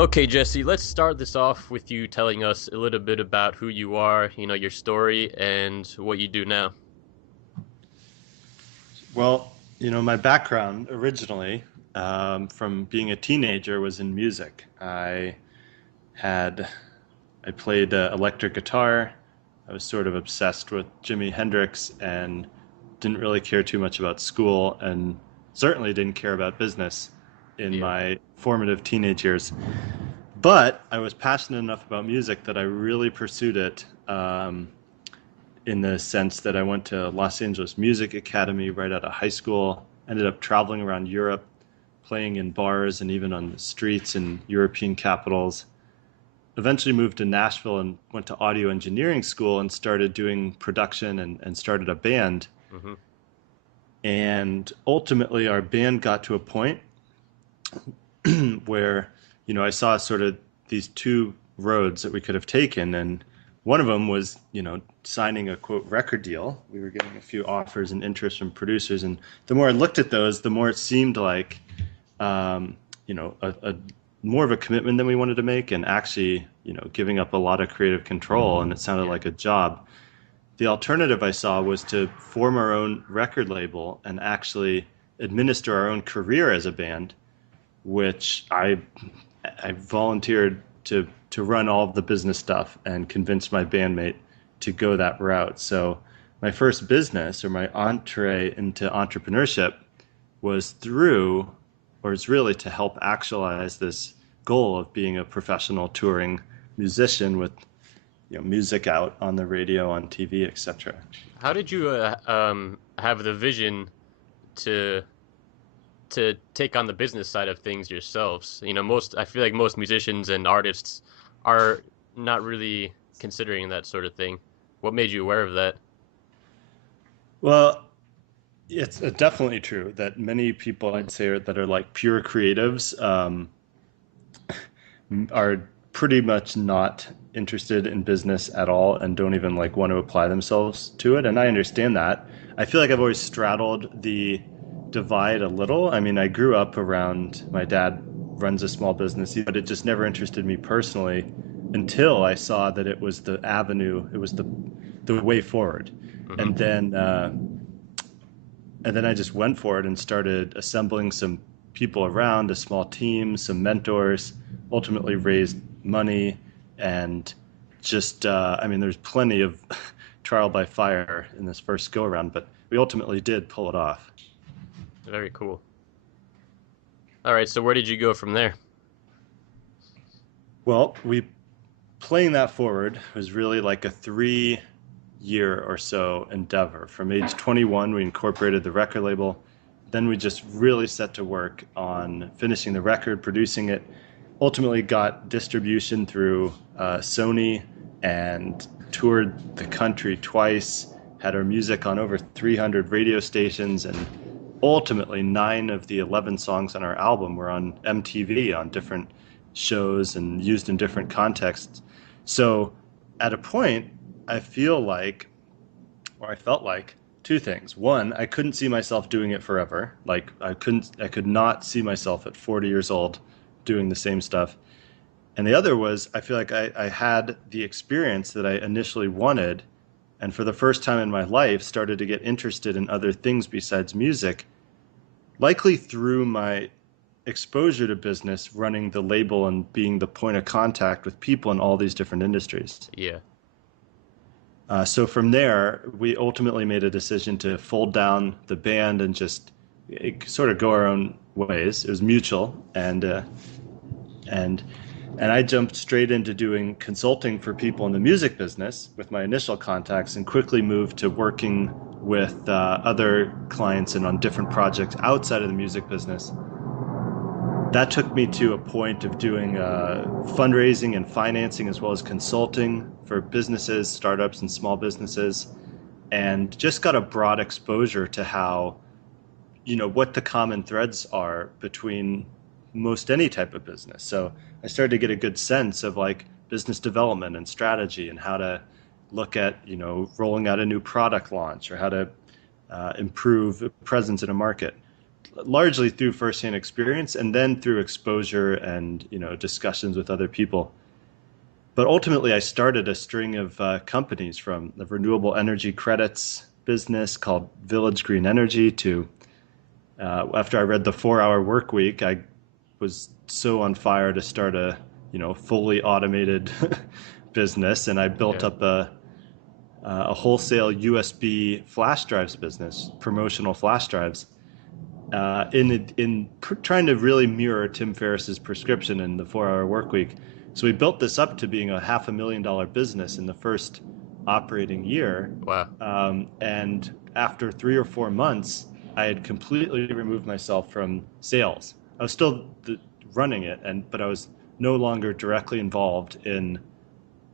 Okay, Jesse, let's start this off with you telling us a little bit about who you are, your story, and what you do now. Well, my background originally, from being a teenager, was in music. Had I played electric guitar. I was sort of obsessed with Jimi Hendrix and didn't really care too much about school, and certainly didn't care about business in Yeah. my formative teenage years. But I was passionate enough about music that I really pursued it. In the sense that I went to Los Angeles Music Academy right out of high school, ended up traveling around Europe, playing in bars and even on the streets in European capitals. Eventually moved to Nashville and went to audio engineering school and started doing production and started a band. Hmm. And ultimately, our band got to a point where, I saw sort of these two roads that we could have taken. And one of them was, signing a quote record deal. We were getting a few offers and interest from producers. And the more I looked at those, the more it seemed like, um, a more of a commitment than we wanted to make, and actually, giving up a lot of creative control. And it sounded Yeah. like a job. The alternative I saw was to form our own record label and actually administer our own career as a band, which I volunteered to run all of the business stuff and convinced my bandmate to go that route. So my first business, or my entree into entrepreneurship, was through, or is really to help actualize this goal of being a professional touring musician with music out on the radio, on TV, etc. How did you have the vision to take on the business side of things yourselves? Most I feel like most musicians and artists are not really considering that sort of thing. What made you aware of that? Well, it's definitely true that many people I'd say that are like pure creatives, are pretty much not interested in business at all and don't even like want to apply themselves to it. And I understand that. I feel like I've always straddled the divide a little. I mean, I grew up around my dad runs a small business, but it just never interested me personally until I saw that it was the avenue, it was the way forward. Hmm. And then and then I just went for it and started assembling some people around, a small team, some mentors, ultimately raised money, and just, I mean, there's plenty of trial by fire in this first go around, but we ultimately did pull it off. Very cool. All right, so where did you go from there? Well, we playing that forward was really like a 3 year or so endeavor. From age 21, we incorporated the record label. Then we just really set to work on finishing the record, producing it. Ultimately, got distribution through Sony and toured the country twice. Had our music on over 300 radio stations, and ultimately 9 of the 11 songs on our album were on MTV on different shows and used in different contexts. So at a point, I feel like, or I felt like, two things. One, I couldn't see myself doing it forever. Like I could not see myself at 40 years old doing the same stuff. And the other was, I feel like I had the experience that I initially wanted, and for the first time in my life started to get interested in other things besides music, likely through my exposure to business, running the label and being the point of contact with people in all these different industries. Yeah. So from there, we ultimately made a decision to fold down the band and just sort of go our own ways. It was mutual, and and I jumped straight into doing consulting for people in the music business with my initial contacts, and quickly moved to working with other clients and on different projects outside of the music business. That took me to a point of doing fundraising and financing as well as consulting for businesses, startups, and small businesses, and just got a broad exposure to how, what the common threads are between most any type of business. So I started to get a good sense of like business development and strategy, and how to look at, rolling out a new product launch, or how to improve presence in a market. largely through firsthand experience and then through exposure and discussions with other people. But ultimately, I started a string of companies from the renewable energy credits business called Village Green Energy to after I read the 4 Hour Work Week, I was so on fire to start a fully automated business, and I built Yeah. up a wholesale USB flash drives business, promotional flash drives, trying to really mirror Tim Ferriss's prescription in the 4 Hour Work Week. So we built this up to being a $500,000 business in the first operating year. Wow. And after 3 or 4 months, I had completely removed myself from sales. I was still running it, but I was no longer directly involved in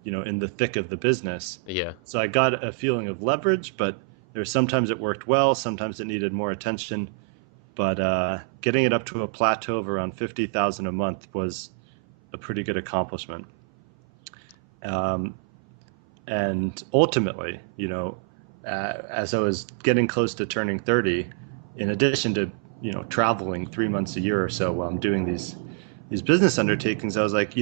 the thick of the business. Yeah. So I got a feeling of leverage, but sometimes it worked well, sometimes it needed more attention. But getting it up to a plateau of around 50,000 a month was a pretty good accomplishment. Um, and ultimately, as I was getting close to turning 30, in addition to traveling 3 months a year or so while I'm doing these business undertakings, I was like,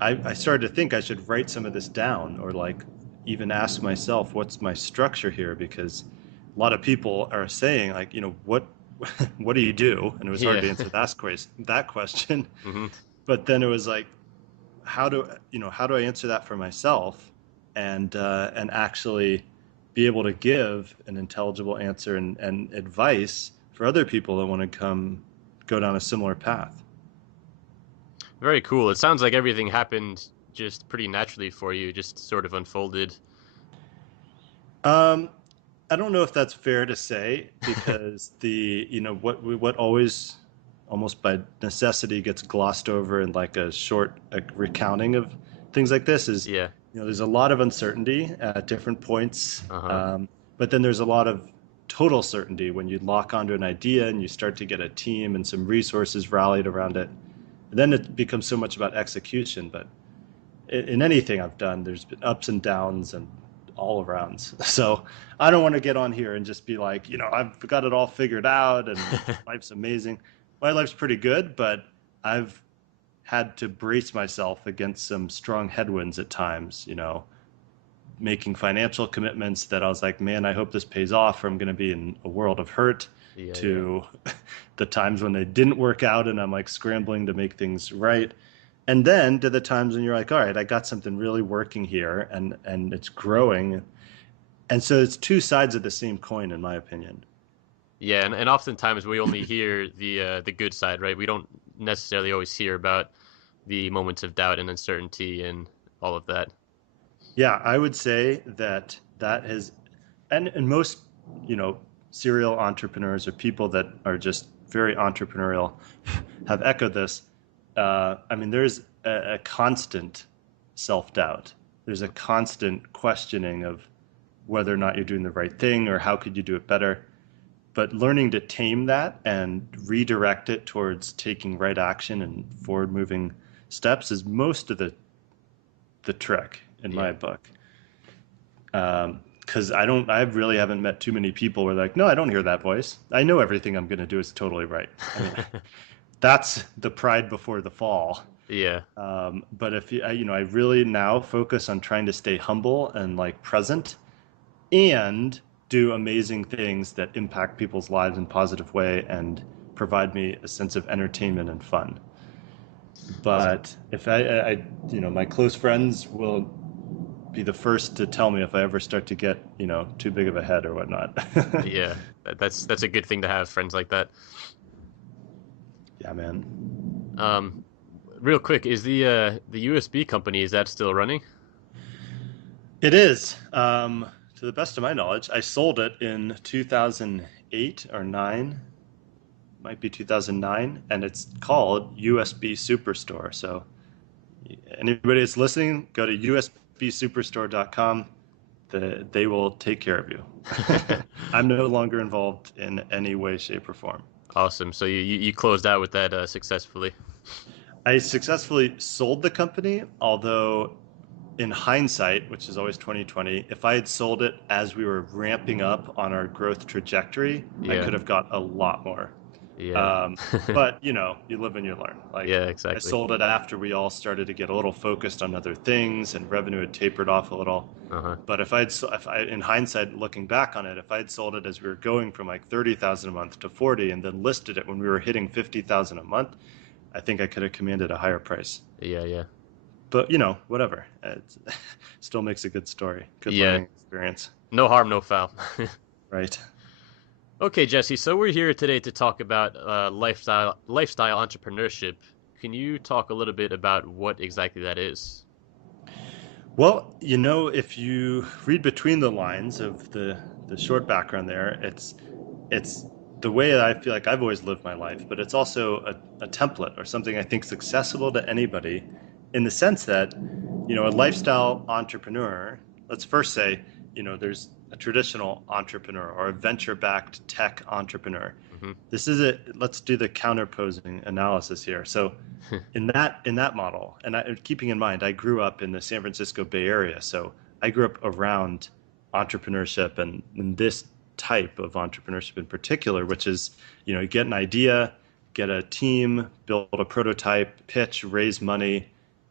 I started to think I should write some of this down, or like even ask myself, what's my structure here? Because a lot of people are saying like, what do you do? And it was hard Yeah. to answer that question. Hmm. But then it was like, how do I answer that for myself, and actually be able to give an intelligible answer and advice for other people that want to go down a similar path. Very cool. It sounds like everything happened just pretty naturally for you, just sort of unfolded. Um, I don't know if that's fair to say, because what always almost by necessity gets glossed over in like a short recounting of things like this is, Yeah. there's a lot of uncertainty at different points, Uh-huh. but then there's a lot of total certainty when you lock onto an idea and you start to get a team and some resources rallied around it. And then it becomes so much about execution. But in anything I've done, there's been ups and downs and all arounds. So I don't want to get on here and just be like, I've got it all figured out and life's amazing. My life's pretty good, but I've had to brace myself against some strong headwinds at times, making financial commitments that I was like, man, I hope this pays off, or I'm going to be in a world of hurt, Yeah, yeah. to the times when they didn't work out and I'm like scrambling to make things right. And then to the times when you're like, all right, I got something really working here, and it's growing. And so it's two sides of the same coin, in my opinion. Yeah, and oftentimes we only hear the good side, right? We don't necessarily always hear about the moments of doubt and uncertainty and all of that. Yeah, I would say that has, and most, you know, serial entrepreneurs or people that are just very entrepreneurial have echoed this. I mean, there's a constant self-doubt. There's a constant questioning of whether or not you're doing the right thing or how could you do it better. But learning to tame that and redirect it towards taking right action and forward moving steps is most of the trick in my Yeah. book. Because I really haven't met too many people where they're like, no, I don't hear that voice. I know everything I'm going to do is totally right. I mean, that's the pride before the fall. Yeah. But if I really now focus on trying to stay humble and like present and do amazing things that impact people's lives in a positive way and provide me a sense of entertainment and fun. But if my close friends will be the first to tell me if I ever start to get, too big of a head or whatnot. Yeah. That's a good thing to have friends like that. Yeah, man. Um, Real quick, is the USB company, is that still running? It is. To the best of my knowledge, I sold it in 2008 or 9, might be 2009, and it's called USB Superstore. So anybody that's listening, go to usbsuperstore.com. They will take care of you. I'm no longer involved in any way, shape, or form. Awesome. So you closed out with that successfully. I successfully sold the company, although in hindsight, which is always 2020, if I had sold it as we were ramping up on our growth trajectory, I Yeah. could have got a lot more. Yeah. Um, but you know, you live and you learn. Like Yeah, I exactly. sold it after we all started to get a little focused on other things and revenue had tapered off a little. Uh-huh. But if I, in hindsight, looking back on it, if I had sold it as we were going from like 30,000 a month to 40, and then listed it when we were hitting 50,000 a month, I think I could have commanded a higher price. Yeah, yeah. But you know, whatever. It still makes a good story, good Yeah. learning experience, No harm, no foul. right? Okay, Jesse. So we're here today to talk about lifestyle entrepreneurship. Can you talk a little bit about what exactly that is? Well, you know, if you read between the lines of the short background there, it's the way that I feel like I've always lived my life, but it's also a template or something I think is accessible to anybody in the sense that, you know, a lifestyle entrepreneur, let's first say, you know, there's a traditional entrepreneur or a venture-backed tech entrepreneur. Mm-hmm. This is a, let's do the counterposing analysis here. So in that model, and keeping in mind, I grew up in the San Francisco Bay Area, so I grew up around entrepreneurship and this type of entrepreneurship in particular, which is, you know, you get an idea, get a team, build a prototype, pitch, raise money,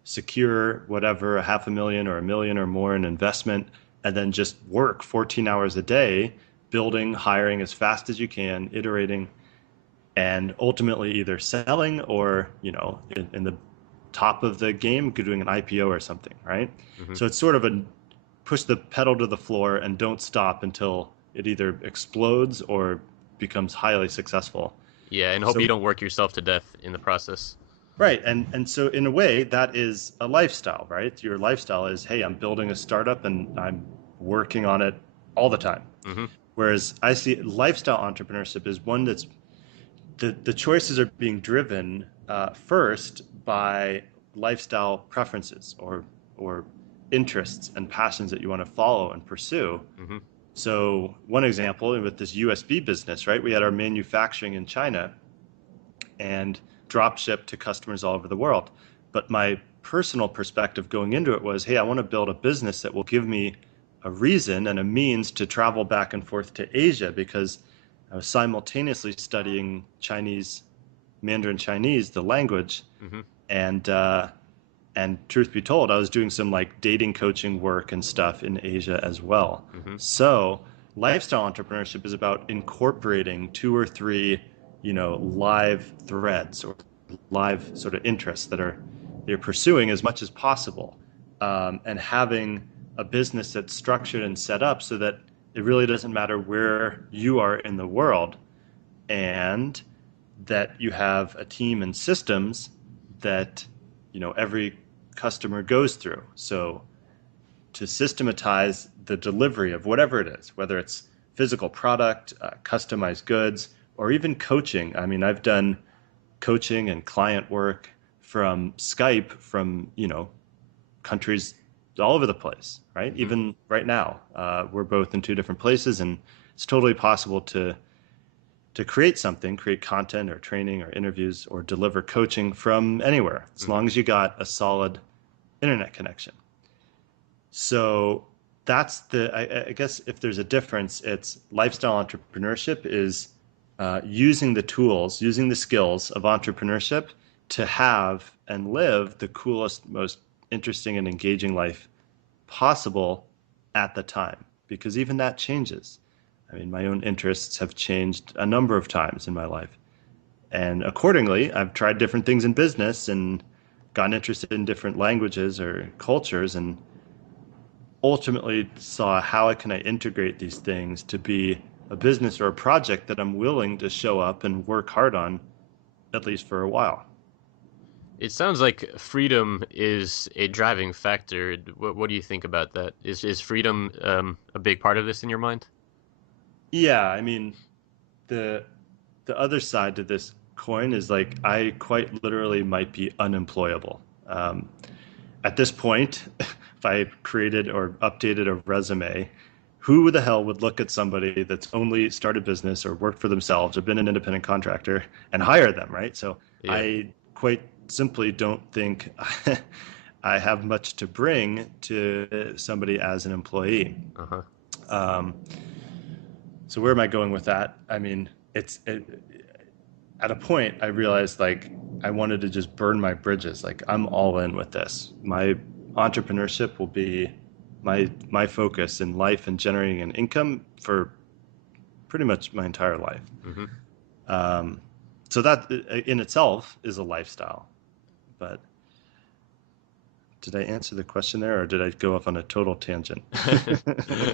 secure whatever, a half a million or a million or more in investment, and then just work 14 hours a day, building, hiring as fast as you can, iterating, and ultimately either selling or, you know, in the top of the game doing an IPO or something, right? Mm-hmm. So it's sort of a push the pedal to the floor and don't stop until it either explodes or becomes highly successful. Yeah, and hope you So don't work yourself to death in the process. right, and so in a way that is a lifestyle, right? Your lifestyle is, hey, I'm building a startup and I'm working on it all the time. Mm-hmm. Whereas I see lifestyle entrepreneurship as one that's the choices are being driven first by lifestyle preferences or interests and passions that you want to follow and pursue. Mm-hmm. So one example with this USB business, right? We had our manufacturing in China and drop ship to customers all over the world. But my personal perspective going into it was, hey, I want to build a business that will give me a reason and a means to travel back and forth to Asia because I was simultaneously studying Chinese, Mandarin Chinese, the language, Mm-hmm. and and truth be told, I was doing some like dating coaching work and stuff in Asia as well. Mm-hmm. So lifestyle entrepreneurship is about incorporating two or three, you know, live threads or live sort of interests that are you're pursuing as much as possible, and having a business that's structured and set up so that it really doesn't matter where you are in the world, and that you have a team and systems that, you know, every customer goes through. So to systematize the delivery of whatever it is, whether it's physical product, customized goods, or even coaching. I mean, I've done coaching and client work from Skype from, you know, countries all over the place, right? Mm-hmm. Even right now, we're both in two different places, and it's totally possible to create something, create content or training or interviews or deliver coaching from anywhere, as Mm-hmm. long as you got a solid internet connection. So that's I guess if there's a difference, it's lifestyle entrepreneurship is using the tools, using the skills of entrepreneurship to have and live the coolest, most interesting and engaging life possible at the time. Because even that changes. I mean, my own interests have changed a number of times in my life. And accordingly, I've tried different things in business and gotten interested in different languages or cultures and ultimately saw how can I integrate these things to be a business or a project that I'm willing to show up and work hard on at least for a while. It sounds like freedom is a driving factor. What do you think about that? Is freedom a big part of this in your mind? Yeah, I mean, the the other side to this coin is like I quite literally might be unemployable. Um, at this point, if I created or updated a resume, who the hell would look at somebody that's only started business or worked for themselves or been an independent contractor and hire them, right? So Yeah. I quite simply don't think I have much to bring to somebody as an employee. Uh-huh. Um, so where am I going with that? I mean, at a point I realized like I wanted to just burn my bridges. Like I'm all in with this. My entrepreneurship will be my focus in life and generating an income for pretty much my entire life. Hmm. Um, so that in itself is a lifestyle. But did I answer the question there, or did I go off on a total tangent?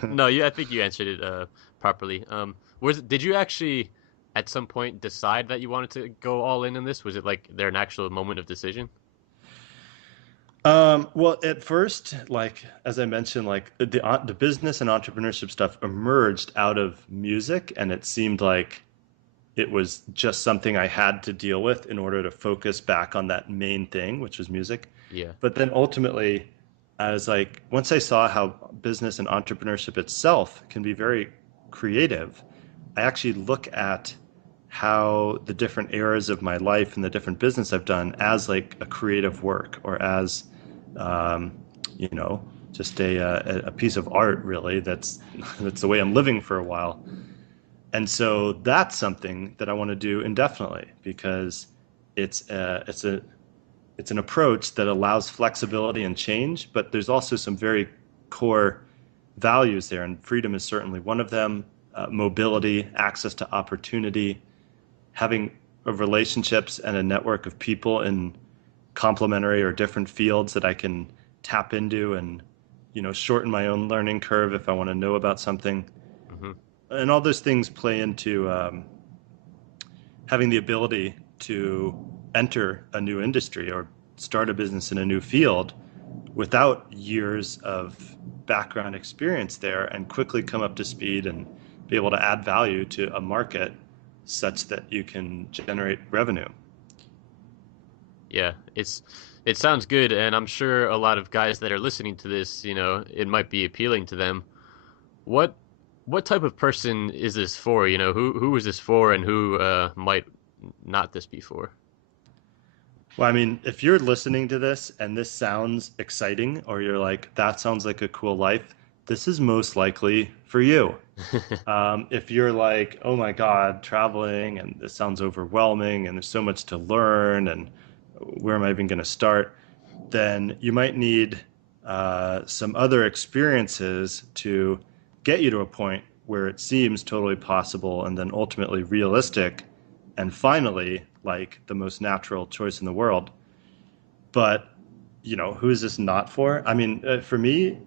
No, yeah, I think you answered it properly. Did you actually at some point decide that you wanted to go all in this? Was it like there an actual moment of decision? Well, at first, like as I mentioned, like the business and entrepreneurship stuff emerged out of music, and it seemed like it was just something I had to deal with in order to focus back on that main thing, which was music. Yeah. But then ultimately, I was like, once I saw how business and entrepreneurship itself can be very creative, I actually look at how the different eras of my life and the different business I've done as like a creative work or as, um, you know, just a piece of art really that's the way I'm living for a while. And so that's something that I want to do indefinitely because it's a, it's a it's an approach that allows flexibility and change, but there's also some very core values there, and freedom is certainly one of them. Mobility, access to opportunity, having relationships and a network of people in complementary or different fields that I can tap into and shorten my own learning curve if I want to know about something. Hmm. And all those things play into having the ability to enter a new industry or start a business in a new field without years of background experience there and quickly come up to speed and be able to add value to a market such that you can generate revenue. Yeah, it sounds good, and I'm sure a lot of guys that are listening to this, it might be appealing to them. What what type of person is this for? Who is this for, and who might not this be for? Well, I mean, if you're listening to this and this sounds exciting, or you're like, that sounds like a cool life, this is most likely for you. If you're like, oh my God, traveling and this sounds overwhelming and there's so much to learn and where am I even going to start? Then you might need some other experiences to get you to a point where it seems totally possible and then ultimately realistic and finally like the most natural choice in the world. But who is this not for? I mean, for me,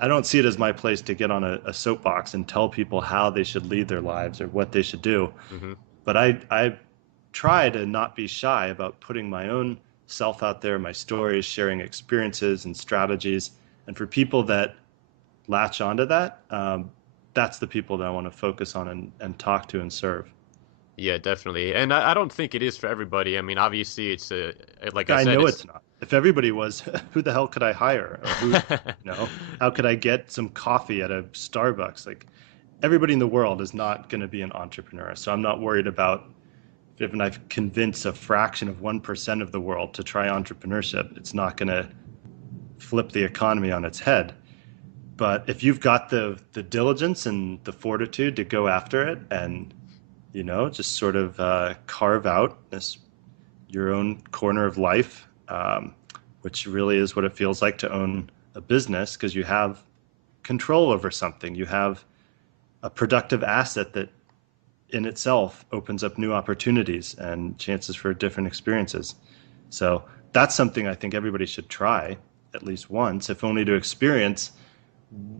I don't see it as my place to get on a soapbox and tell people how they should lead their lives or what they should do. Hmm. But I try to not be shy about putting my own self out there, my stories, sharing experiences and strategies. And for people that latch onto that, that's the people that I want to focus on and talk to and serve. Yeah, definitely. And I don't think it is for everybody. I mean, obviously, like I I said, know it's it's not. If everybody was, who the hell could I hire? Or how could I get some coffee at a Starbucks? Like everybody in the world is not going to be an entrepreneur. So I'm not worried about if I've convinced a fraction of 1% of the world to try entrepreneurship, it's not going to flip the economy on its head. But if you've got the diligence and the fortitude to go after it and, just sort of carve out this your own corner of life, which really is what it feels like to own a business because you have control over something. You have a productive asset that in itself opens up new opportunities and chances for different experiences. So that's something I think everybody should try at least once, if only to experience,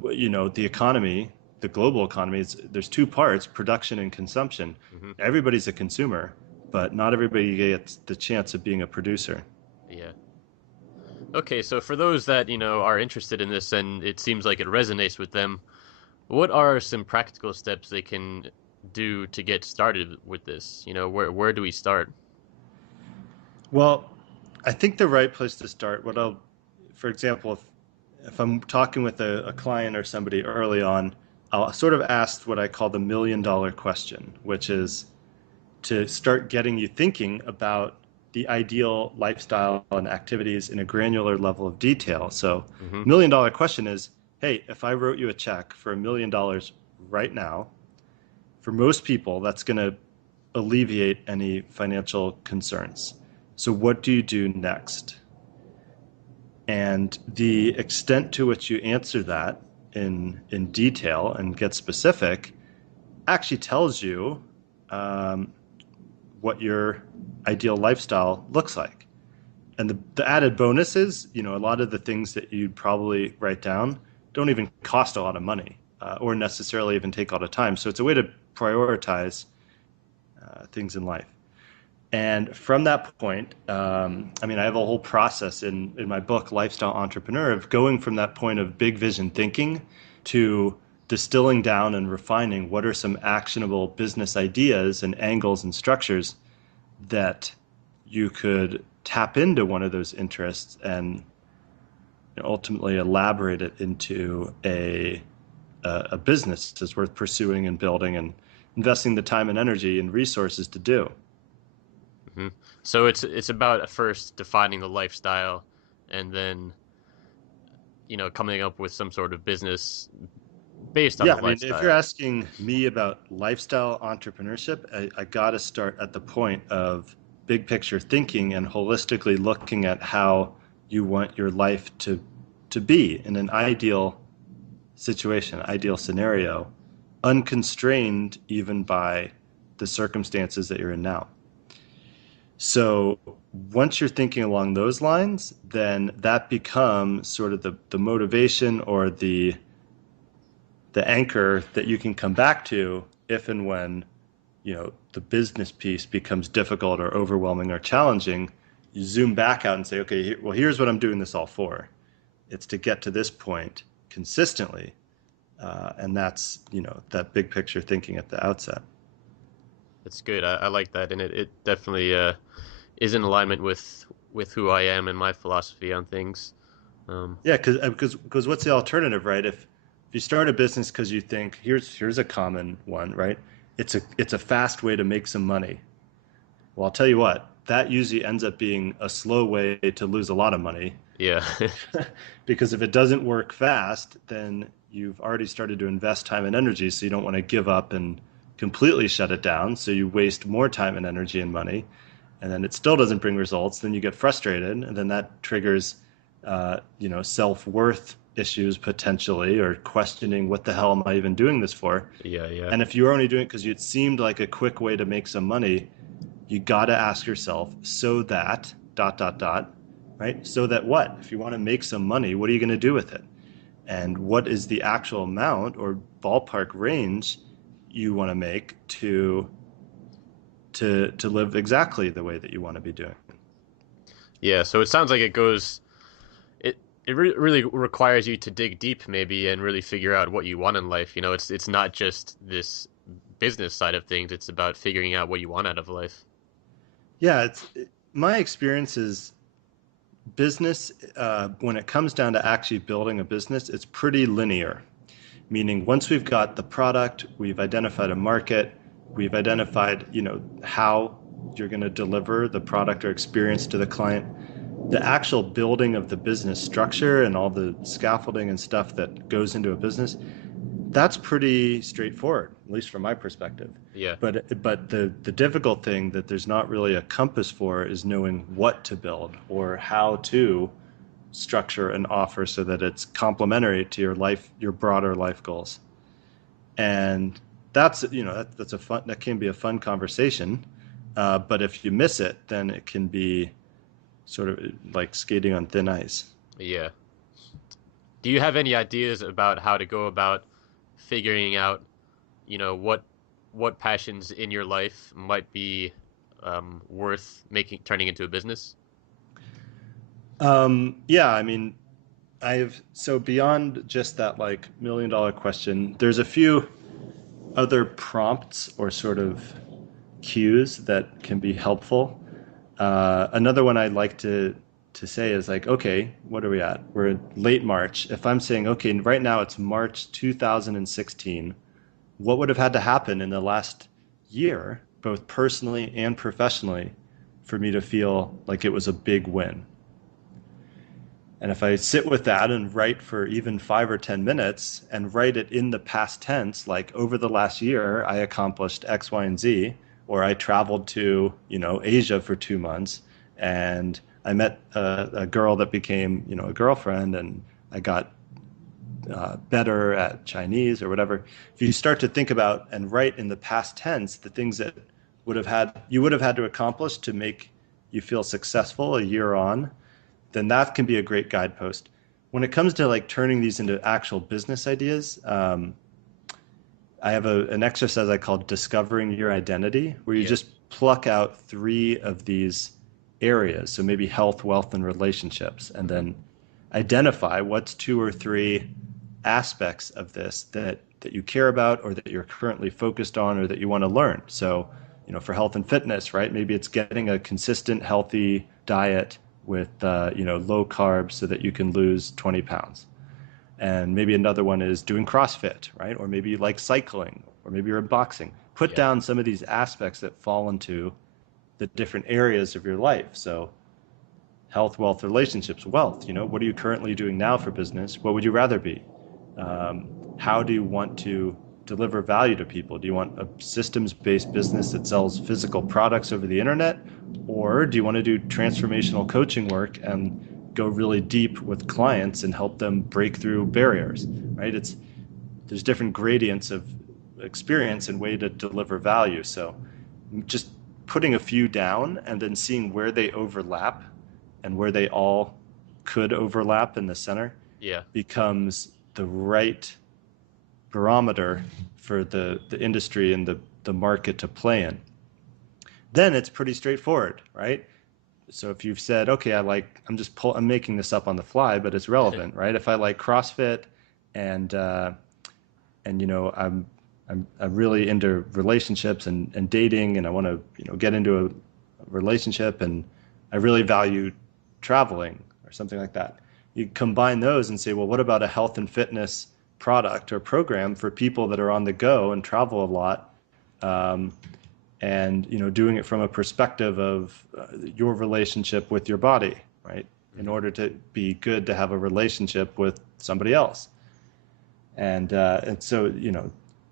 the economy, the global economy. There's two parts, production and consumption. hmm. Everybody's a consumer, but not everybody gets the chance of being a producer. Yeah. Okay, so for those that, are interested in this and it seems like it resonates with them, what are some practical steps they can do to get started with this? Where do we start? Well, I think the right place to start, for example, if I'm talking with a client or somebody early on, I'll sort of ask what I call the $1 million question, which is to start getting you thinking about the ideal lifestyle and activities in a granular level of detail. So, Hmm. $1 million question is, hey, if I wrote you a check for $1 million right now, for most people, that's going to alleviate any financial concerns. So, what do you do next? And the extent to which you answer that in detail and get specific actually tells you um, what your ideal lifestyle looks like. And the added bonus is, a lot of the things that you'd probably write down don't even cost a lot of money or necessarily even take a lot of time. So it's a way to prioritize things in life. And from that point, I mean, I have a whole process in my book, Lifestyle Entrepreneur, of going from that point of big vision thinking to distilling down and refining what are some actionable business ideas and angles and structures that you could tap into one of those interests and ultimately elaborate it into a business that's worth pursuing and building and investing the time and energy and resources to do. Hmm. So it's about first defining the lifestyle, and then coming up with some sort of business based on Yeah, the I mean, if you're lifestyle. asking me about lifestyle entrepreneurship, I got to start at the point of big picture thinking and holistically looking at how you want your life to be in an ideal situation, ideal scenario, unconstrained even by the circumstances that you're in now. So once you're thinking along those lines, then that becomes sort of the motivation or the anchor that you can come back to if and when the business piece becomes difficult or overwhelming or challenging. You zoom back out and say, okay, well, here's what I'm doing this all for. It's to get to this point consistently, and that's that big picture thinking at the outset. It's good. I like that, and it definitely is in alignment with who I am and my philosophy on things. Um, Yeah, because what's the alternative, right? If you start a business because you think here's a common one, right? It's a fast way to make some money. Well, I'll tell you what, that usually ends up being a slow way to lose a lot of money. yeah, Because if it doesn't work fast, then you've already started to invest time and energy, so you don't want to give up and completely shut it down. So you waste more time and energy and money, and then it still doesn't bring results. Then you get frustrated, and then that triggers, self-worth issues potentially, or questioning what the hell am I even doing this for? yeah, yeah, And if you're only doing it because it seemed like a quick way to make some money, you got to ask yourself, so that dot dot dot, right? So that what? If you want to make some money, what are you going to do with it? And what is the actual amount or ballpark range you want to make to live exactly the way that you want to be doing? yeah. So it sounds like it goes. It really requires you to dig deep, maybe, and really figure out what you want in life. It's not just this business side of things. It's about figuring out what you want out of life. Yeah, my experience is business, when it comes down to actually building a business, it's pretty linear. Meaning once we've got the product, we've identified a market, we've identified, how you're going to deliver the product or experience to the client, the actual building of the business structure and all the scaffolding and stuff that goes into a business, that's pretty straightforward, at least from my perspective. Yeah, But the difficult thing that there's not really a compass for is knowing what to build or how to structure an offer so that it's complementary to your broader life goals. And that's that's a fun, that can be a fun conversation. But if you miss it, then it can be sort of like skating on thin ice. yeah. Do you have any ideas about how to go about figuring out, what passions in your life might be worth making turning into a business? Yeah, I mean, I've so beyond just that like $1 million question, there's a few other prompts or sort of cues that can be helpful. Another one I'd like to say is like, okay, what are we at? We're in late March. If I'm saying, okay, right now it's March 2016, what would have had to happen in the last year, both personally and professionally, for me to feel like it was a big win. And if I sit with that and write for even 5 or 10 minutes and write it in the past tense, like over the last year, I accomplished X, Y, and Z, or I traveled to, Asia for 2 months and I met a girl that became, a girlfriend, and I got better at Chinese or whatever. If you start to think about and write in the past tense the things that you would have had to accomplish to make you feel successful a year on, then that can be a great guidepost. When it comes to like turning these into actual business ideas, I have an exercise I call discovering your identity, where you Yeah. just pluck out three of these areas. So maybe health, wealth, and relationships, and Hmm. then identify what's two or three aspects of this that you care about, or that you're currently focused on, or that you want to learn. So, for health and fitness, right? Maybe it's getting a consistent, healthy diet with, low carbs so that you can lose 20 pounds. And maybe another one is doing CrossFit, right? Or maybe you like cycling, or maybe you're in boxing. Put Yeah. down some of these aspects that fall into the different areas of your life. So health, wealth, relationships, wealth. What are you currently doing now for business? What would you rather be? Um, how do you want to deliver value to people? Do you want a systems-based business that sells physical products over the internet? Or do you want to do transformational coaching work and go really deep with clients and help them break through barriers, right? There's different gradients of experience and way to deliver value. So just putting a few down and then seeing where they overlap and where they all could overlap in the center Yeah. becomes the right barometer for the industry and the market to play in. Then it's pretty straightforward, right? So if you've said, okay, I'm making this up on the fly, but it's relevant, right? If I like CrossFit and I'm really into relationships and dating, and I want to get into a relationship, and I really value traveling or something like that. You combine those and say, well, what about a health and fitness product or program for people that are on the go and travel a lot, um, and doing it from a perspective of your relationship with your body, right? In Hmm. order to be good to have a relationship with somebody else. And so,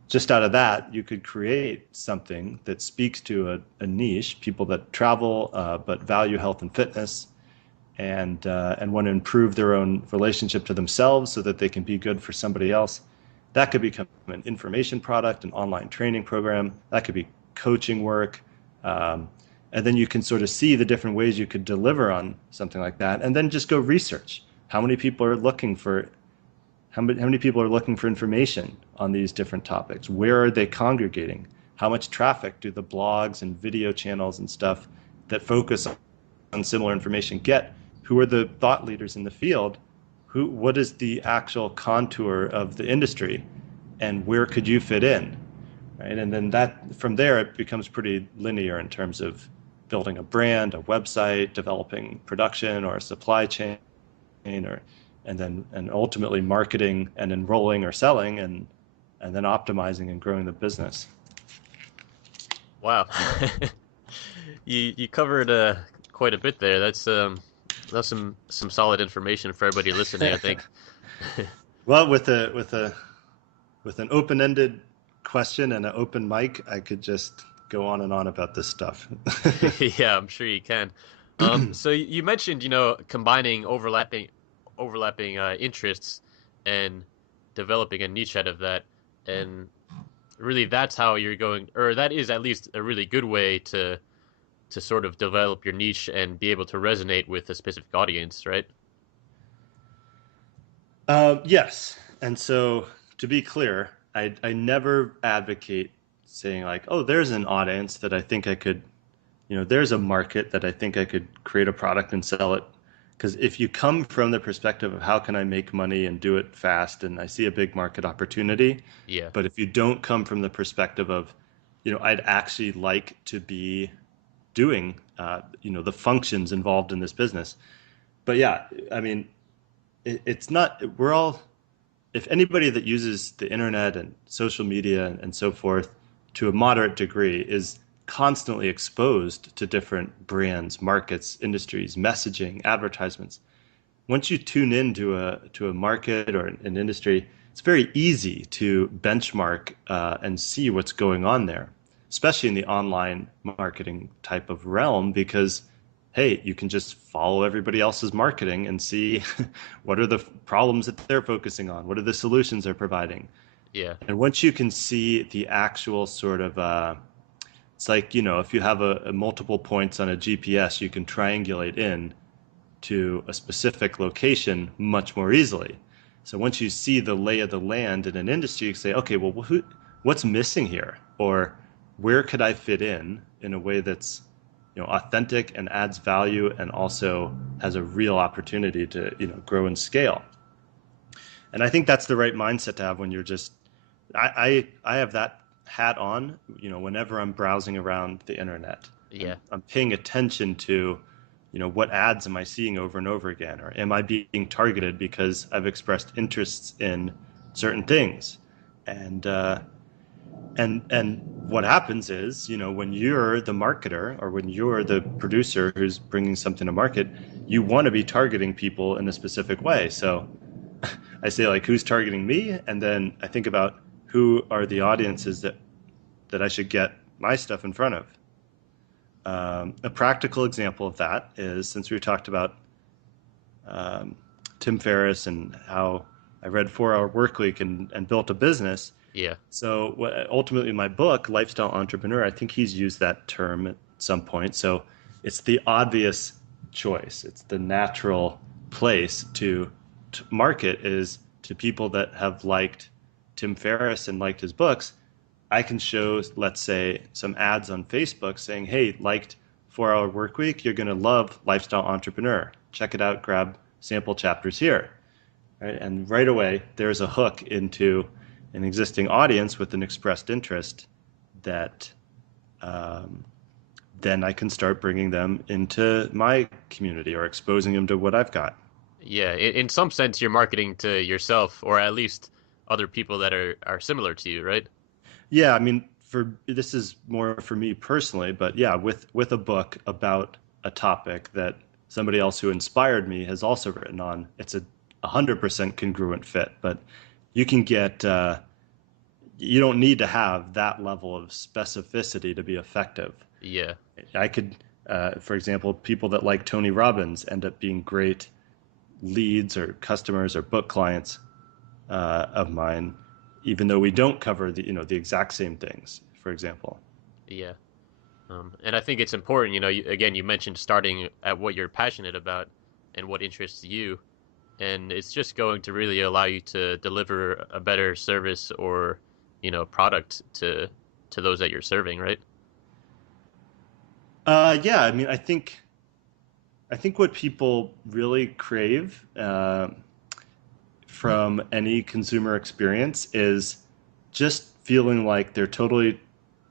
just out of that, you could create something that speaks to a niche, people that travel but value health and fitness, and want to improve their own relationship to themselves so that they can be good for somebody else. That could become an information product, an online training program. That could be coaching work. Um, and then you can sort of see the different ways you could deliver on something like that, and then just go research how many people are looking for information on these different topics. Where are they congregating? How much traffic do the blogs and video channels and stuff that focus on similar information get? Who are the thought leaders in the field? What is the actual contour of the industry, and where could you fit in, right? And then from there it becomes pretty linear in terms of building a brand, a website, developing production or a supply chain, or and ultimately marketing and enrolling or selling, and then optimizing and growing the business. Wow. You covered quite a bit there. That's some solid information for everybody listening, I think. Well, with an open-ended question and an open mic, I could just go on and on about this stuff. Yeah, I'm sure you can. So you mentioned, combining overlapping interests and developing a niche out of that, and really that's how you're going, or that is at least a really good way to sort of develop your niche and be able to resonate with a specific audience, right? Yes. And so, to be clear, I never advocate saying, like, oh, there's an audience that I think I could, there's a market that I think I could create a product and sell it. Because if you come from the perspective of how can I make money and do it fast, and I see a big market opportunity, Yeah. but if you don't come from the perspective of, I'd actually like to be doing, the functions involved in this business. But yeah, I mean, it's not, we're all, if anybody that uses the internet and social media and so forth to a moderate degree is constantly exposed to different brands, markets, industries, messaging, advertisements. Once you tune into a market or an industry, it's very easy to benchmark and see what's going on there, especially in the online marketing type of realm, because hey, you can just follow everybody else's marketing and see what are the problems that they're focusing on, what are the solutions they're providing. Yeah. And once you can see the actual sort of it's like, if you have a multiple points on a GPS, you can triangulate in to a specific location much more easily. So once you see the lay of the land in an industry, you say, okay, well, what's missing here? Or where could I fit in a way that's, authentic and adds value and also has a real opportunity to, grow and scale. And I think that's the right mindset to have when you're just, I have that hat on, whenever I'm browsing around the internet. Yeah. I'm paying attention to, what ads am I seeing over and over again? Or am I being targeted because I've expressed interests in certain things? And, and what happens is, when you're the marketer or when you're the producer who's bringing something to market, you want to be targeting people in a specific way. So I say, like, who's targeting me? And then I think about who are the audiences that I should get my stuff in front of. A practical example of that is, since we talked about um, Tim Ferriss and how I read 4 Hour Workweek and built a business. Yeah. So ultimately, my book, Lifestyle Entrepreneur, I think he's used that term at some point. So it's the obvious choice. It's the natural place to market is to people that have liked Tim Ferriss and liked his books. I can show, let's say, some ads on Facebook saying, hey, liked 4 Hour Workweek, you're going to love Lifestyle Entrepreneur. Check it out, grab sample chapters here. Right? And right away, there's a hook into an existing audience with an expressed interest that um, then I can start bringing them into my community or exposing them to what I've got. Yeah. In some sense, you're marketing to yourself, or at least other people that are similar to you, right? Yeah, I mean, for this is more for me personally, but yeah, with a book about a topic that somebody else who inspired me has also written on, it's a 100% congruent fit. But you can get you don't need to have that level of specificity to be effective. Yeah. I could, for example, people that like Tony Robbins end up being great leads or customers or book clients of mine, even though we don't cover the exact same things, for example. Yeah. And I think it's important, again, you mentioned starting at what you're passionate about and what interests you. And it's just going to really allow you to deliver a better service or, product to those that you're serving, right? Yeah, I mean, I think what people really crave from any consumer experience is just feeling like they're totally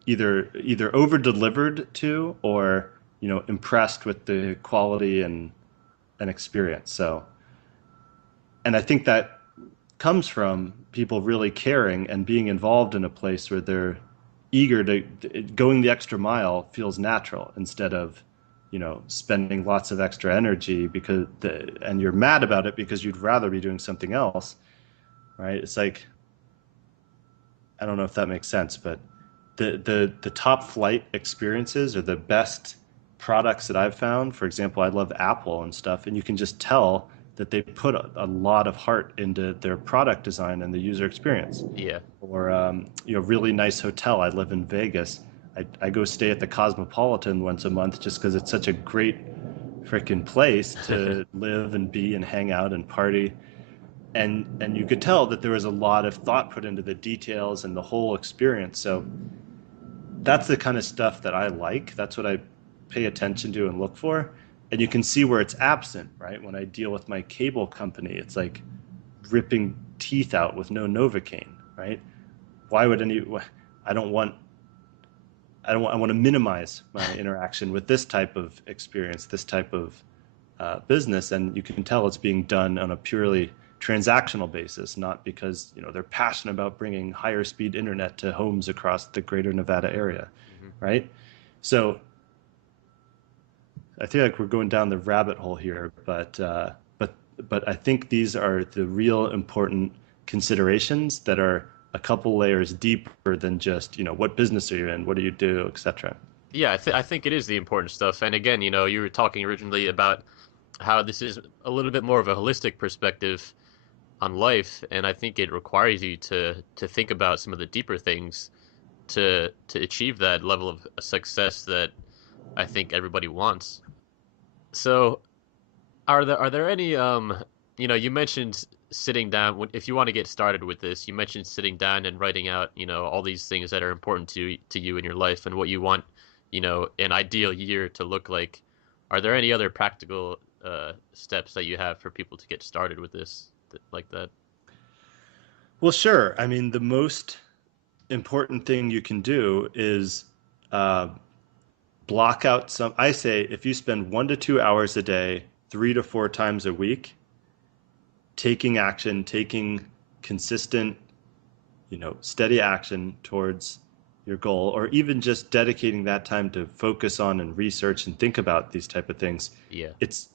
either over delivered to or impressed with the quality and experience. So, and I think that comes from people really caring and being involved in a place where they're eager to going the extra mile feels natural instead of spending lots of extra energy and you're mad about it because you'd rather be doing something else, right? It's like, I don't know if that makes sense, but the top flight experiences are the best products that I've found. For example, I love Apple and stuff, and you can just tell that they put a lot of heart into their product design and the user experience. Yeah. Or really nice hotel. I live in Vegas. I go stay at the Cosmopolitan once a month just because it's such a great freaking place to live and be and hang out and party. And you could tell that there was a lot of thought put into the details and the whole experience. So that's the kind of stuff that I like. That's what I pay attention to and look for. And you can see where it's absent, right? When I deal with my cable company, it's like ripping teeth out with no Novocaine, right? Why would any? I don't want. I want to minimize my interaction with this type of experience, this type of business, and you can tell it's being done on a purely transactional basis, not because they're passionate about bringing higher speed internet to homes across the greater Nevada area, Hmm. right? So I feel like we're going down the rabbit hole here, but I think these are the real important considerations that are a couple layers deeper than just, what business are you in, what do you do, etc. Yeah, I think it is the important stuff. And again, you were talking originally about how this is a little bit more of a holistic perspective on life, and I think it requires you to think about some of the deeper things to achieve that level of success that I think everybody wants. So, are there any you mentioned sitting down if you want to get started with this, you mentioned sitting down and writing out, all these things that are important to you in your life and what you want, an ideal year to look like. Are there any other practical steps that you have for people to get started with this like that? Well, sure. I mean, the most important thing you can do is uh, block out some. I say if you spend 1 to 2 hours a day, 3 to 4 times a week, taking action, taking consistent, steady action towards your goal, or even just dedicating that time to focus on and research and think about these type of things, Yeah. it's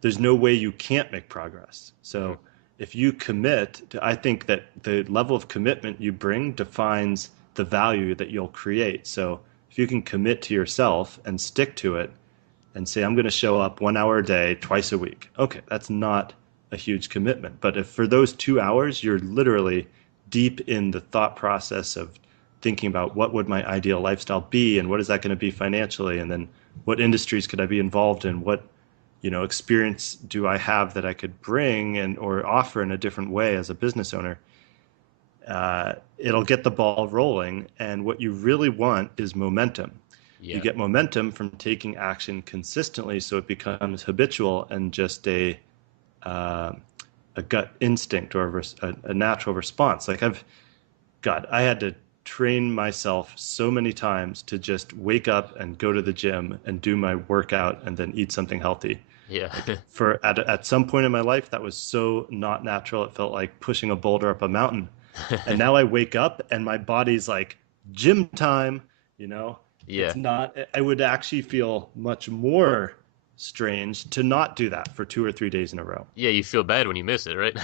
there's no way you can't make progress. Hmm. So if you commit to, I think that the level of commitment you bring defines the value that you'll create. So if you can commit to yourself and stick to it and say, I'm going to show up 1 hour a day, twice a week. Okay, that's not a huge commitment. But if for those 2 hours, you're literally deep in the thought process of thinking about what would my ideal lifestyle be and what is that going to be financially, and then what industries could I be involved in, what experience do I have that I could bring and or offer in a different way as a business owner, it'll get the ball rolling. And what you really want is momentum. You Yeah. get momentum from taking action consistently, so it becomes habitual and just uh, a gut instinct or a natural response. Like I had to train myself so many times to just wake up and go to the gym and do my workout and then eat something healthy. Yeah. Like at some point in my life, that was so not natural. It felt like pushing a boulder up a mountain. And now I wake up and my body's like gym time, you know. Yeah. It's not, I would actually feel much more strange to not do that for 2 or 3 days in a row. Yeah, you feel bad when you miss it, right?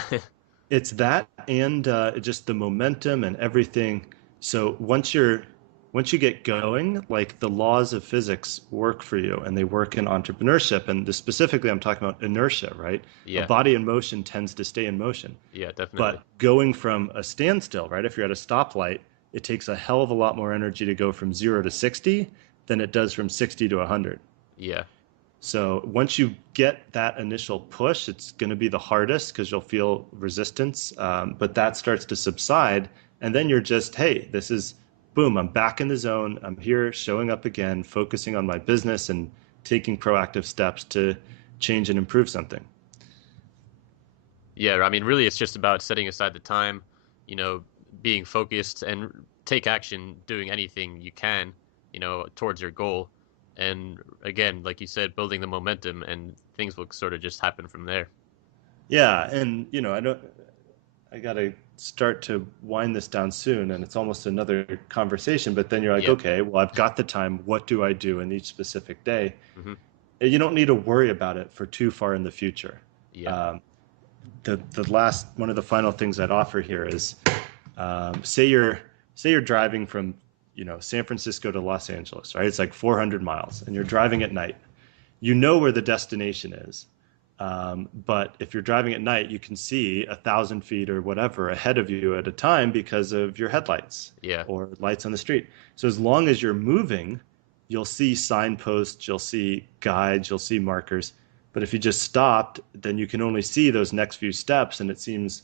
It's that and just the momentum and everything. So once you get going, like the laws of physics work for you and they work in entrepreneurship. And specifically, I'm talking about inertia, right? A Yeah. body in motion tends to stay in motion. Yeah, definitely. But going from a standstill, right? If you're at a stoplight, it takes a hell of a lot more energy to go from 0 to 60 than it does from 60 to 100. Yeah. So once you get that initial push, it's going to be the hardest because you'll feel resistance, but that starts to subside. And then you're just, hey, this is boom, I'm back in the zone. I'm here showing up again, focusing on my business and taking proactive steps to change and improve something. Yeah, I mean, really, it's just about setting aside the time, being focused and take action, doing anything you can, towards your goal. And again, like you said, building the momentum and things will sort of just happen from there. Yeah. And, I got to start to wind this down soon and it's almost another conversation. But then you're like, Yeah. okay, well, I've got the time. What do I do in each specific day? Hmm. You don't need to worry about it for too far in the future. Yeah. Um, the last one of the final things I'd offer here is say you're driving from San Francisco to Los Angeles, right? It's like 400 miles, and you're driving at night. You know where the destination is, but if you're driving at night, you can see 1,000 feet or whatever ahead of you at a time because of your headlights Yeah. or lights on the street. So as long as you're moving, you'll see signposts, you'll see guides, you'll see markers. But if you just stopped, then you can only see those next few steps, and it seems,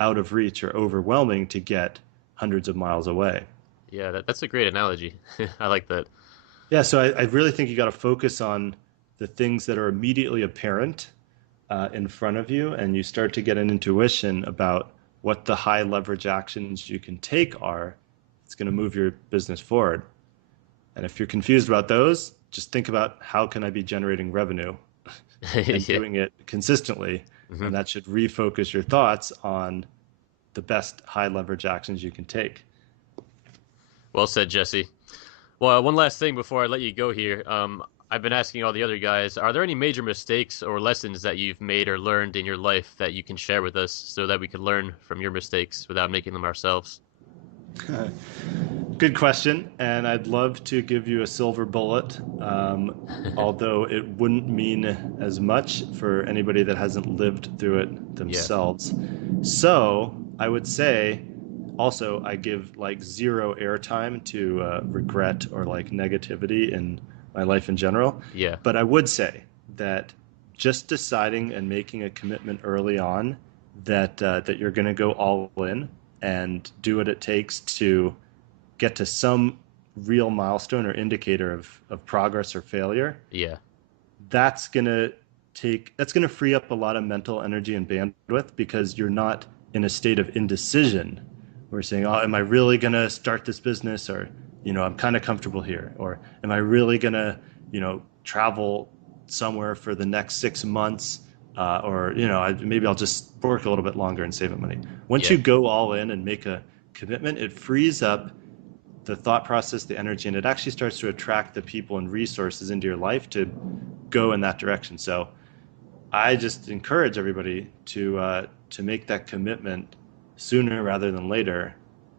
out of reach or overwhelming to get hundreds of miles away. Yeah. That's a great analogy. I like that. Yeah, so I really think you got to focus on the things that are immediately apparent in front of you, and you start to get an intuition about what the high leverage actions you can take are. It's going to move your business forward. And if you're confused about those, just think about how can I be generating revenue and Yeah. doing it consistently. Hmm. And that should refocus your thoughts on the best high leverage actions you can take. Well said, Jesse. Well, one last thing before I let you go here. I've been asking all the other guys, are there any major mistakes or lessons that you've made or learned in your life that you can share with us so that we can learn from your mistakes without making them ourselves? Good question, and I'd love to give you a silver bullet, although it wouldn't mean as much for anybody that hasn't lived through it Yeah. themselves. So I would say also I give like zero airtime to regret or like negativity in my life in general. Yeah. But I would say that just deciding and making a commitment early on that you're going to go all in and do what it takes to get to some real milestone or indicator of progress or failure, Yeah. that's gonna free up a lot of mental energy and bandwidth because you're not in a state of indecision. We're saying, oh, am I really gonna start this business? Or, I'm kind of comfortable here. Or am I really gonna, travel somewhere for the next 6 months? Or, maybe I'll just work a little bit longer and save up money. Once Yeah. you go all in and make a commitment, it frees up the thought process, the energy, and it actually starts to attract the people and resources into your life to go in that direction. So I just encourage everybody to make that commitment sooner rather than later,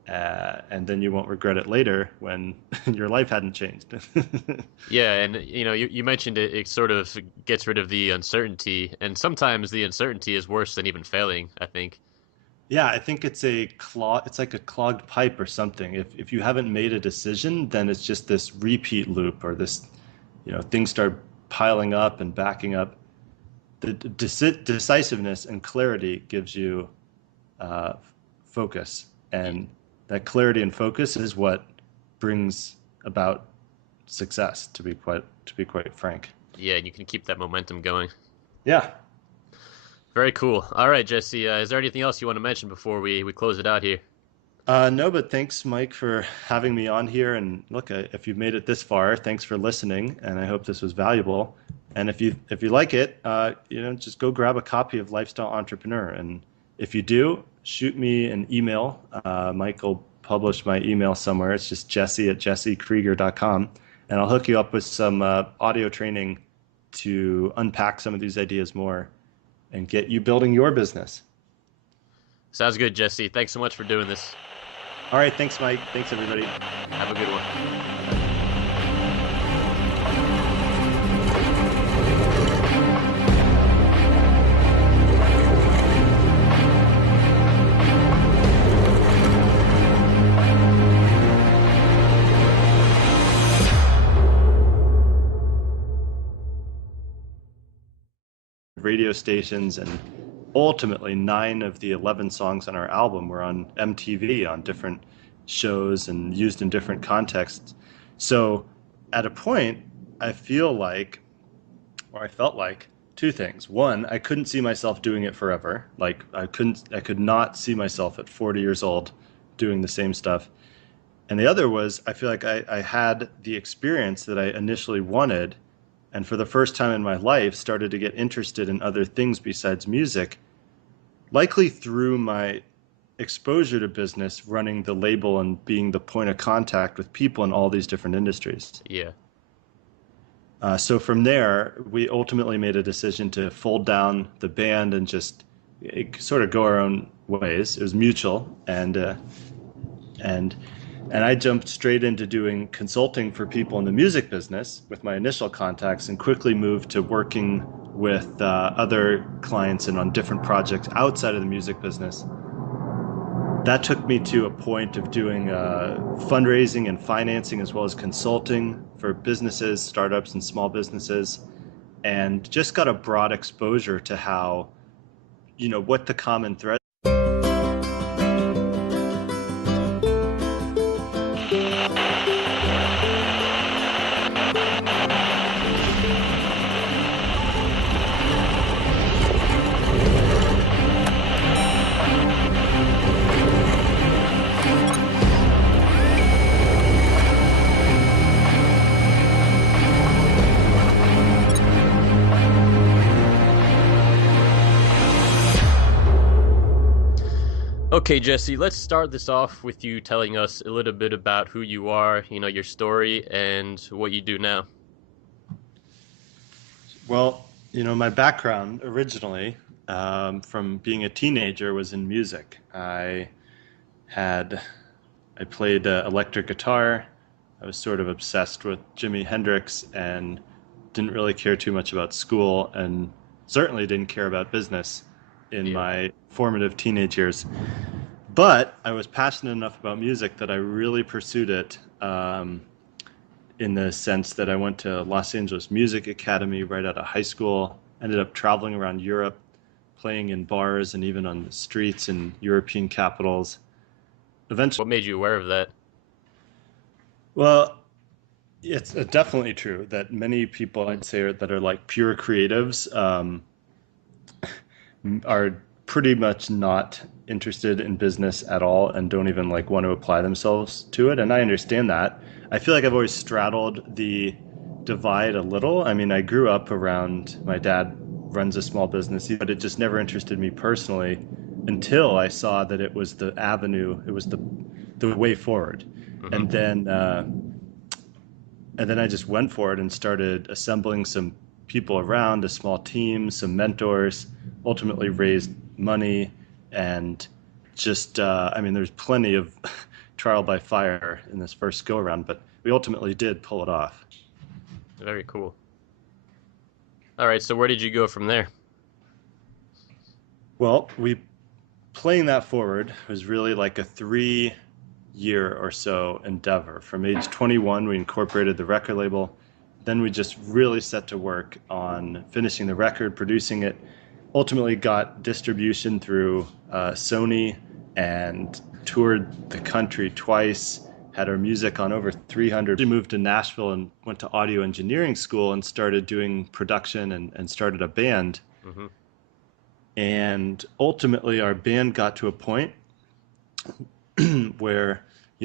and then you won't regret it later when your life hadn't changed. Yeah, and you mentioned it sort of gets rid of the uncertainty, and sometimes the uncertainty is worse than even failing, I think. Yeah, I think it's like a clogged pipe or something. If you haven't made a decision, then it's just this repeat loop or this, things start piling up and backing up. The decisiveness and clarity gives you uh, focus, Y- and that clarity and focus is what brings about success. To be quite frank. Yeah, and you can keep that momentum going. Yeah. Very cool. All right, Jesse, is there anything else you want to mention before we close it out here? No, but thanks, Mike, for having me on here. And look, if you've made it this far, thanks for listening, and I hope this was valuable. And if you like it, just go grab a copy of Lifestyle Entrepreneur. And if you do, shoot me an email. Mike will publish my email somewhere. It's just jesse@jessekrieger.com, and I'll hook you up with some audio training to unpack some of these ideas more and get you building your business. Sounds good, Jesse. Thanks so much for doing this. All right, thanks, Mike. Thanks, everybody. Have a good one. Radio stations, and ultimately 9 of the 11 songs on our album were on MTV on different shows and used in different contexts. So at a point, I feel like, or I felt like, two things. One, I couldn't see myself doing it forever. Like I could not see myself at 40 years old doing the same stuff. And the other was I feel like I had the experience that I initially wanted, and for the first time in my life started to get interested in other things besides music, likely through my exposure to business, running the label and being the point of contact with people in all these different industries. Yeah. So from there, we ultimately made a decision to fold down the band and just sort of go our own ways. It was mutual, and and I jumped straight into doing consulting for people in the music business with my initial contacts, and quickly moved to working with other clients and on different projects outside of the music business. That took me to a point of doing fundraising and financing, as well as consulting for businesses, startups, and small businesses, and just got a broad exposure to how, what the common thread. Okay, Jesse, let's start this off with you telling us a little bit about who you are, your story, and what you do now. Well, my background originally, from being a teenager, was in music. Had I played electric guitar. I was sort of obsessed with Jimi Hendrix and didn't really care too much about school, and certainly didn't care about business in Yeah. my formative teenage years. But I was passionate enough about music that I really pursued it. In the sense that I went to Los Angeles Music Academy right out of high school, ended up traveling around Europe, playing in bars and even on the streets in European capitals. Eventually, What made you aware of that? well, it's definitely true that many people I'd say that are like pure creatives are pretty much not interested in business at all and don't even like want to apply themselves to it. And I understand that. I feel like I've always straddled the divide a little. I mean, I grew up around my dad runs a small business, but it just never interested me personally until I saw that it was the avenue, it was the way forward. Hmm. And then and then I just went for it and started assembling some people around, a small team, some mentors, ultimately raised money, and just, I mean, there's plenty of trial by fire in this first go around, but we ultimately did pull it off. Very cool. All right, so where did you go from there? Well, we playing that forward was really like a 3 year or so endeavor. From age 21, we incorporated the record label. Then we just really set to work on finishing the record, producing it. Ultimately, got distribution through Sony and toured the country twice. Had our music on over 300. We moved to Nashville and went to audio engineering school and started doing production and started a band. Hmm. And ultimately, our band got to a point where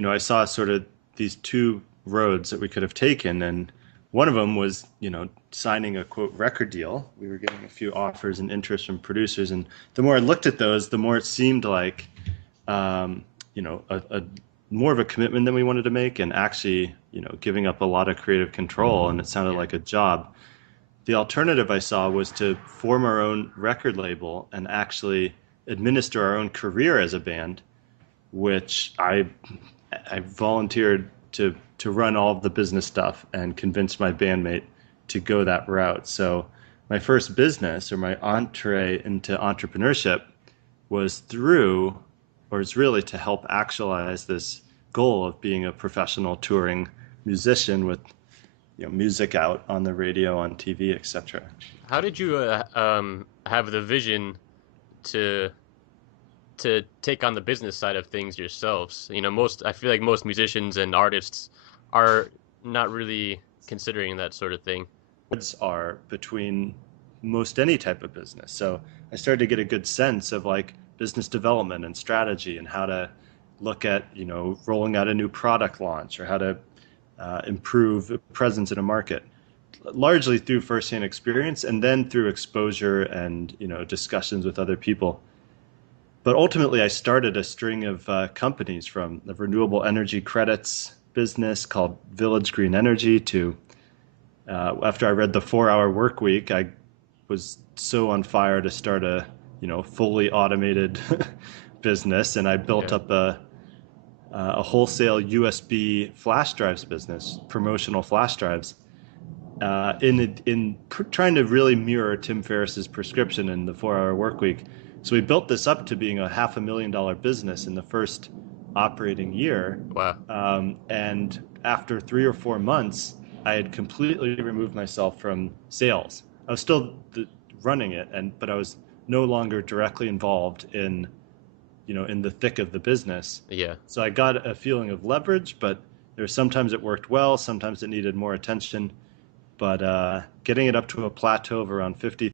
I saw sort of these two roads that we could have taken, and one of them was signing a quote record deal. We were getting a few offers and interest from producers, and the more I looked at those, the more it seemed like um, a more of a commitment than we wanted to make, and actually giving up a lot of creative control, and it sounded Yeah. like a job. The alternative I saw was to form our own record label and actually administer our own career as a band, which I volunteered to run all of the business stuff and convinced my bandmate to go that route. So my first business, or my entree into entrepreneurship, was through, or is really to help actualize this goal of being a professional touring musician with music out on the radio, on TV, etc. How did you have the vision to take on the business side of things yourselves? Most I feel like most musicians and artists are not really considering that sort of thing. Are between most any type of business. So I started to get a good sense of like business development and strategy and how to look at, rolling out a new product launch or how to improve presence in a market, largely through firsthand experience and then through exposure and, discussions with other people. But ultimately, I started a string of companies from the renewable energy credits business called Village Green Energy to after I read the 4 Hour Work Week, I was so on fire to start a fully automated business, and I built Yeah. up a wholesale USB flash drives business, promotional flash drives, trying to really mirror Tim Ferriss's prescription in the 4 Hour Work Week. So we built this up to being a $500,000 business in the first operating year, Wow. and after 3 or 4 months, I had completely removed myself from sales. I was still running it, but I was no longer directly involved in the thick of the business. Yeah. So I got a feeling of leverage, but sometimes it worked well, sometimes it needed more attention. But getting it up to a plateau of around 50